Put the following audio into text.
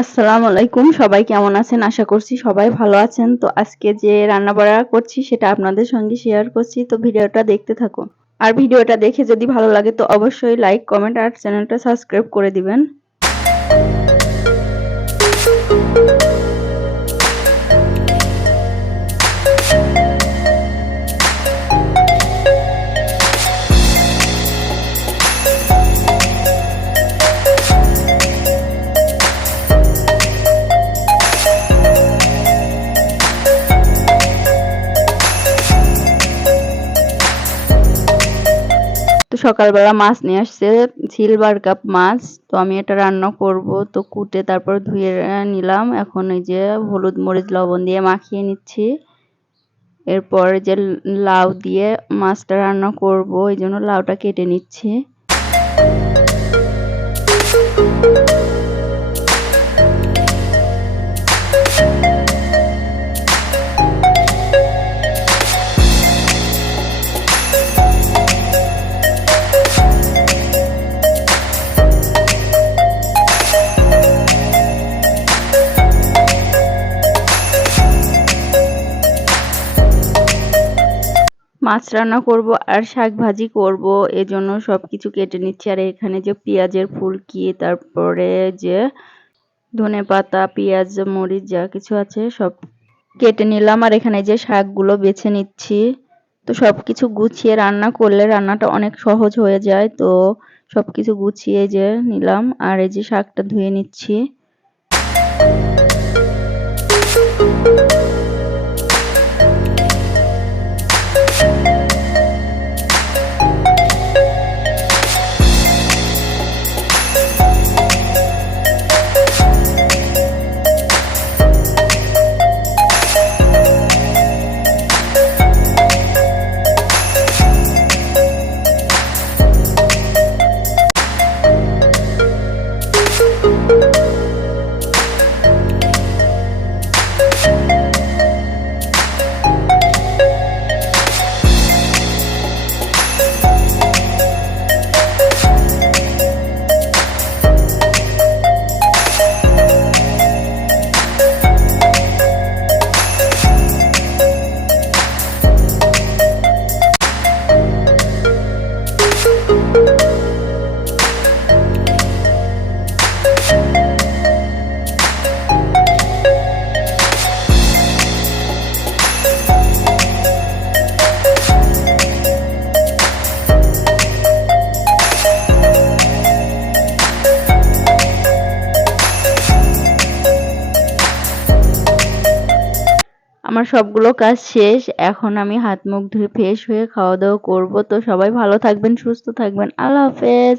আসসালামু আলাইকুম, সবাই কেমন আছেন? আশা করছি সবাই ভালো আছেন। তো আজকে যে রান্না বাড়া করছি সেটা আপনাদের সঙ্গে শেয়ার করছি, তো ভিডিওটা দেখতে থাকুন। আর ভিডিওটা দেখে যদি ভালো লাগে তো অবশ্যই লাইক, কমেন্ট আর চ্যানেলটা সাবস্ক্রাইব করে দিবেন। তো সকালবেলা মাছ নিয়ে আসছে, সিলভার কাপ মাছ। তো আমি এটা রান্না করব, তো কুটে তারপর ধুয়ে নিলাম। এখন এই যে হলুদ মরিচ লবণ দিয়ে মাখিয়ে নিচ্ছি। এরপর যে লাউ দিয়ে মাছটা রান্না করব, এই জন্য লাউটা কেটে নিচ্ছি। মাছ রান্না করব আর শাক ভাজি করব, এজন্য সবকিছু কেটে নিচ্ছি। আর এখানে যে পেঁয়াজের ফুলকি, তারপরে যে ধনেপাতা, পেঁয়াজ, মরিচ যা কিছু আছে সব কেটে নিলাম। আর এখানে যে শাকগুলো বেছে নিচ্ছি। তো সবকিছু গুছিয়ে রান্না করলে রান্নাটা অনেক সহজ হয়ে যায়। তো সবকিছু গুছিয়ে যে নিলাম, আর এই যে শাকটা ধুয়ে নিচ্ছি। আমার সবগুলো কাজ শেষ। এখন আমি হাত মুখ ধুয়ে ফ্রেশ হয়ে খাওয়া দাওয়া করব। তো সবাই ভালো থাকবেন, সুস্থ থাকবেন। আল্লাহ হাফেজ।